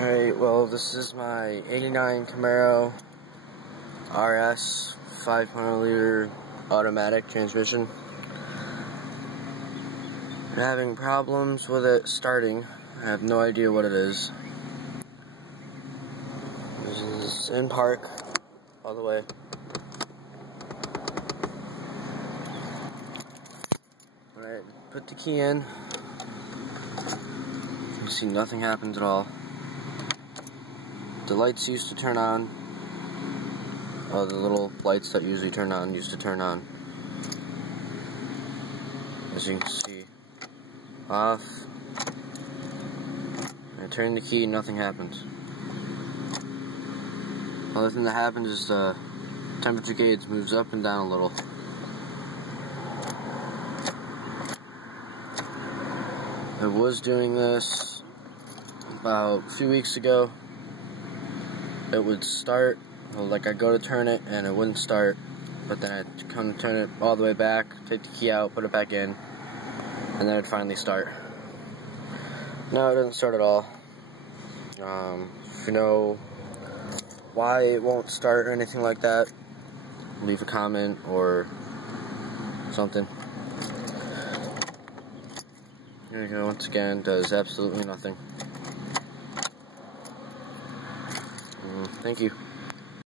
Alright, well, this is my 89 Camaro RS 500-liter automatic transmission. I'm having problems with it starting. I have no idea what it is. This is in park, all the way. Alright, put the key in. You see nothing happens at all. The lights used to turn on. Oh, the little lights that usually turn on used to turn on. As you can see. Off. I turn the key, nothing happens. Only thing that happens is the temperature gauge moves up and down a little. I was doing this about a few weeks ago. It would start, like I'd go to turn it and it wouldn't start, but then I'd come turn it all the way back, take the key out, put it back in, and then it'd finally start. No, it doesn't start at all. If you know why it won't start or anything like that, leave a comment or something. Here we go, once again, does absolutely nothing. Thank you.